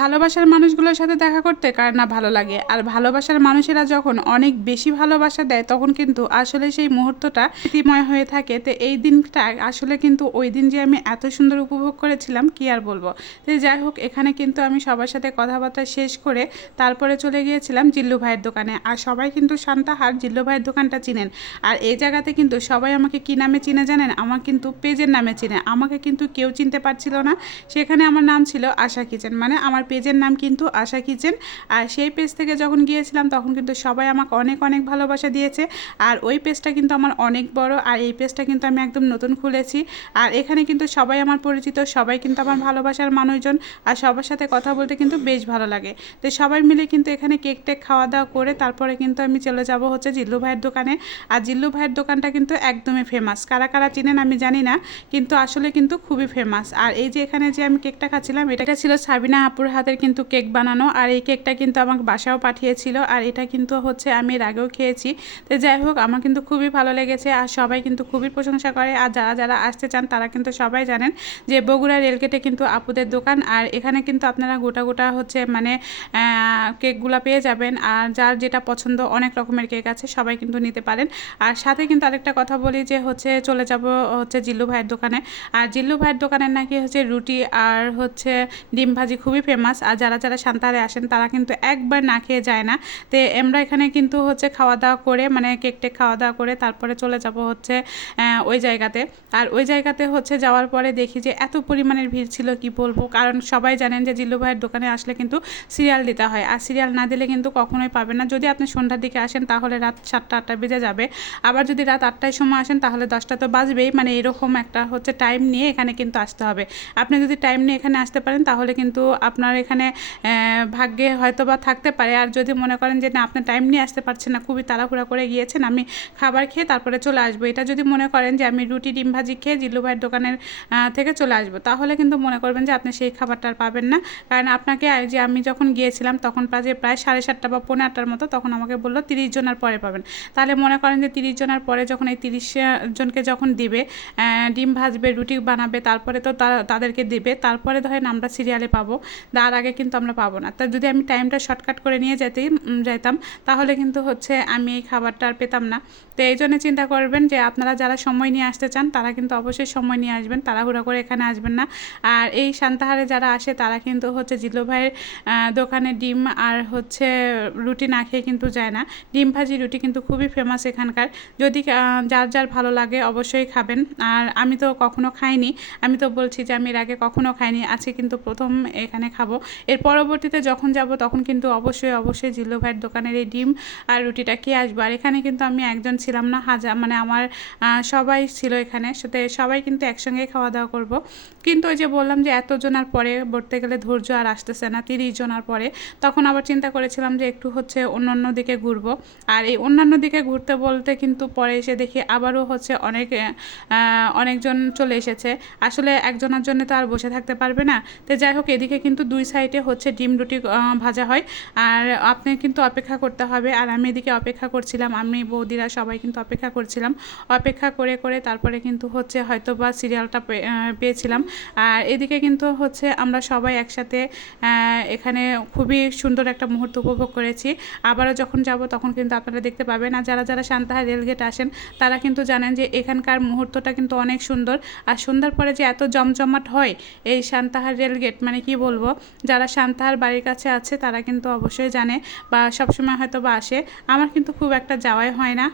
ভালোবাসার মানুষগুলোর সাথে দেখা করতে কার না ভালো লাগে? আর ভালোবাসার মানুষেরা যখন অনেক বেশি ভালোবাসা দেয়, তখন কিন্তু আসলে সেই মুহূর্তটা স্মৃতিময় হয়ে থাকে। তো এই দিনটা আসলে কিন্তু ওই দিন যে আমি এত সুন্দর উপভোগ করেছিলাম, কি আর বলব? তো যাই হোক, এখানে কিন্তু আমি সবার সাথে কথাবার্তা শেষ করে তারপরে চলে গিয়েছিলাম জিল্লু ভাইয়ের দোকানে। আর সবাই কিন্তু শান্তাহার জিল্লু ভাইয়ের দোকানটা চিনেন। আর এই জায়গাতে কিন্তু সবাই আমাকে কি নামে চিনে জানেন? আমার কিন্তু পেজের নামে চিনে। আমাকে কিন্তু কেউ চিনতে পারছিল না। সেখানে আমার নাম ছিল আশা কিচেন। মানে আমার পেজের নাম কিন্তু আশা কিচেন। আর সেই পেজ থেকে যখন গিয়েছিলাম, তখন কিন্তু সবাই আমাকে অনেক অনেক ভালোবাসা দিয়েছে। আর ওই পেজটা কিন্তু আমার অনেক বড়। আর এই পেজটা কিন্তু আমি একদম নতুন খুলেছি। আর এখানে কিন্তু সবাই আমার পরিচিত, সবাই কিন্তু আমার ভালোবাসার মানুষজন। আর সবার সাথে কথা বলতে কিন্তু বেশ ভালো লাগে। তো সবাই মিলে কিন্তু এখানে কেক টেক খাওয়া দাওয়া করে তারপরে কিন্তু আমি চলে যাব হচ্ছে জিল্লু ভাইয়ের দোকানে। আর জিল্লু ভাইয়ের দোকানটা কিন্তু একদমই ফেমাস কারা কারা চিনেন আমি জানি না, কিন্তু আসলে কিন্তু খুবই ফেমাস আর এই যে এখানে যে আমি কেকটা খাচ্ছিলাম, এটা ছিল সাবিনা আপুর হাতের কিন্তু কেক বানানো, আর এই কেকটা কিন্তু আমাকে বাসাও পাঠিয়েছিল, আর এটা কিন্তু হচ্ছে আমি এর আগেও খেয়েছি। তো যাই হোক, আমার কিন্তু খুবই ভালো লেগেছে, আর সবাই কিন্তু খুবই প্রশংসা করে, আর যারা যারা আসতে চান তারা কিন্তু সবাই জানেন যে বগুড়া রেলগেটে কিন্তু আপুদের দোকান, আর এখানে কিন্তু আপনারা গোটা গোটা হচ্ছে মানে কেকগুলো পেয়ে যাবেন, আর যার যেটা পছন্দ অনেক রকমের কেক আছে সবাই কিন্তু নিতে পারেন। আর সাথে কিন্তু আরেকটা কথা বলি যে হচ্ছে চলে যাব হচ্ছে জিল্লু ভাইয়ের দোকানে, আর জিল্লু ভাইয়ের দোকানের নাকি হচ্ছে রুটি আর হচ্ছে ডিম ভাজি খুবই ফেমাস আর যারা যারা সান্তারে আসেন তারা কিন্তু একবার না খেয়ে যায় না। তো আমরা এখানে কিন্তু হচ্ছে খাওয়া দাওয়া করে মানে কেক টেক খাওয়া দাওয়া করে তারপরে চলে যাব হচ্ছে ওই জায়গাতে। আর ওই জায়গাতে হচ্ছে যাওয়ার পরে দেখি যে এত পরিমাণের ভিড় ছিল, কি বলব? কারণ সবাই জানেন যে জিল্লু ভাইয়ের দোকানে আসলে কিন্তু সিরিয়াল দিতে হয়। আর সিরিয়াল না দিলে কিন্তু কখনোই পাবেন না। যদি আপনি সন্ধ্যার দিকে আসেন তাহলে রাত সাতটা, আটটা বেজে যাবে। আবার যদি রাত আটটায় সময় আসেন তাহলে দশটা তো বাজবেই। মানে এরকম একটা হচ্ছে টাইম নিয়ে এখানে কিন্তু আসতে হবে। আপনি যদি টাইম নিয়ে এখানে আসতে পারেন তাহলে কিন্তু আপনার এখানে ভাগ্যে হয়তো বা থাকতে পারে। আর যদি মনে করেন যে, না, আপনার টাইম নিয়ে আসতে পারছেন না, খুবই তাড়াহুড়া করে গিয়েছেন, আমি খাবার খেয়ে তারপরে চলে আসব। এটা যদি মনে করেন যে, আমি রুটি, ডিম ভাজি খেয়ে জিল্লু ভাইয়ের দোকানের থেকে চলে আসব, তাহলে কিন্তু মনে করবেন যে, আপনি সেই খাবারটা আর পাবেন না। কারণ আপনাকে যে, আমি যখন গিয়েছিলাম, তখন প্রায় প্রায় সাড়ে সাতটা বা পনেরো আটটার মতো তখন আমাকে বলল, তিরিশ জনের পরে পাবেন। তাহলে মনে করেন যে, তিরিশ জনের পরে যখন এই তিরিশ জনকে যখন দিবে ডিম ভাজবে, রুটি বানাবে, তারপরে তো তাদেরকে দিবে, তারপরে ধরেন আমরা সিরিয়ালে পাবো। তার আগে কিন্তু আমরা পাবো না। তা যদি আমি টাইমটা শর্টকাট করে নিয়ে যেতেই যাইতাম, তাহলে কিন্তু হচ্ছে আমি এই খাবারটা আর পেতাম না। তো এই জন্য চিন্তা করবেন যে আপনারা যারা সময় নিয়ে আসতে চান, তারা কিন্তু অবশ্যই সময় নিয়ে আসবেন, তাড়াহুড়া করে এখানে আসবেন না। আর এই সান্তাহারে যারা আসে, তারা কিন্তু হচ্ছে জিল্লু ভাইয়ের দোকানে ডিম আর হচ্ছে রুটি না খেয়ে কিন্তু যায় না। ডিম ভাজি রুটি কিন্তু খুবই ফেমাস এখানকার। যদি যার যার ভালো লাগে অবশ্যই খাবেন। আর আমি তো কখনো খাইনি। আমি তো বলছি যে আমি এর আগে কখনো খাইনি। আজকে কিন্তু প্রথম এখানে খাব। এর পরবর্তীতে যখন যাব তখন কিন্তু অবশ্যই অবশ্যই জিল্লু ভাইয়ের দোকানের এই ডিম আর রুটিটা খেয়ে আসব? আর এখানে কিন্তু আমি একজন ছিলাম না হাজার মানে আমার সবাই ছিল এখানে। সাথে সবাই কিন্তু একসঙ্গেই খাওয়া দাওয়া করব। কিন্তু ওই যে বললাম যে এতজন আর পরে বলতে গেলে ধৈর্য আর আসতেছে না, তিরিশ জনের পরে। তখন আবার চিন্তা করেছিলাম যে একটু হচ্ছে অন্য অন্য দিকে ঘুরবো। আর এই অন্যান্য দিকে ঘুরতে বলতে কিন্তু পরে এসে দেখি আবারও হচ্ছে অনেক অনেকজন চলে এসেছে। আসলে একজনের জন্য তো আর বসে থাকতে পারবে না। তো যাই হোক, এদিকে কিন্তু দুই সাইডে হচ্ছে ডিম রুটি ভাজা হয়। আর আপনি কিন্তু অপেক্ষা করতে হবে। আর আমি এদিকে অপেক্ষা করছিলাম। আমি, বৌদিরা সবাই কিন্তু অপেক্ষা করছিলাম। অপেক্ষা করে করে তারপরে কিন্তু হচ্ছে হয়তো বা সিরিয়ালটা পেয়েছিলাম। আর এদিকে কিন্তু হচ্ছে আমরা সবাই একসাথে এখানে খুবই সুন্দর একটা মুহূর্ত উপভোগ করেছি। আবারও যখন যাব তখন কিন্তু আপনারা দেখতে পাবেন। আর যারা যারা শান্তাহার রেলগেট আসেন, তারা কিন্তু জানেন যে এখানকার মুহূর্তটা কিন্তু অনেক সুন্দর। আর সন্ধ্যার পরে যে এত জমজমাট হয় এই শান্তাহার রেলগেট মানে কি বলব? যারা শান্তাহার বাড়ির কাছে আছে, তারা কিন্তু অবশ্যই জানে বা সবসময় হয়তো বা আসে। আমার কিন্তু খুব একটা যাওয়াই হয় না।